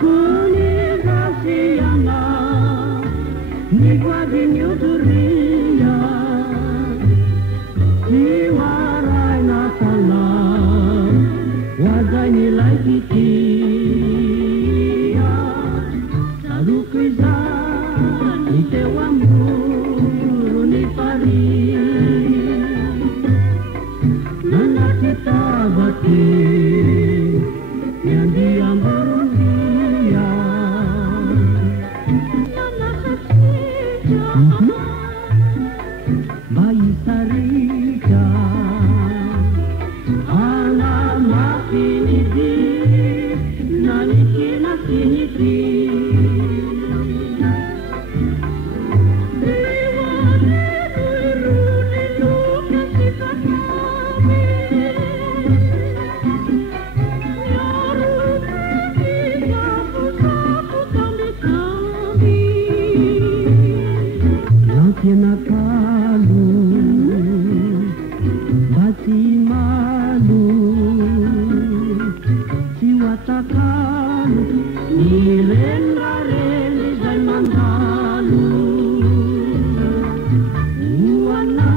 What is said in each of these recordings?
kunizasiana nigwadinyuduria siwarai na salam wazani laikitia sarukiza nitewamburu nipari nana kita bati yang diamburu dia nana saksija bayi sarika ala makiniti nani kina kiniti Nakalu, basi malu, siwatakalu, nilendare zai mandalu, uana,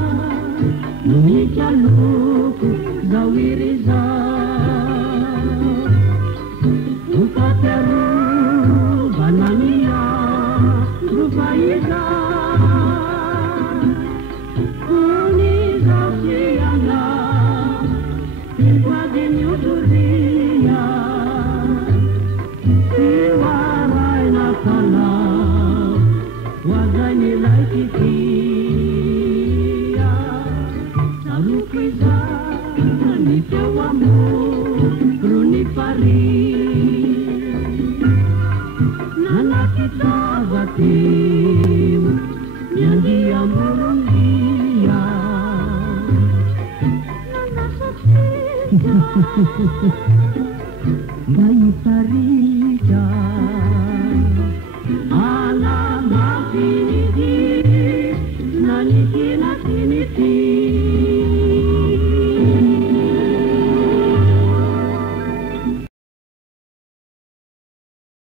nijaluku zawiriza, upateru banania rupaiza. Wazani laikitia sarukiza nitewamu runipari nana kita batim yang diamurungia nana saksija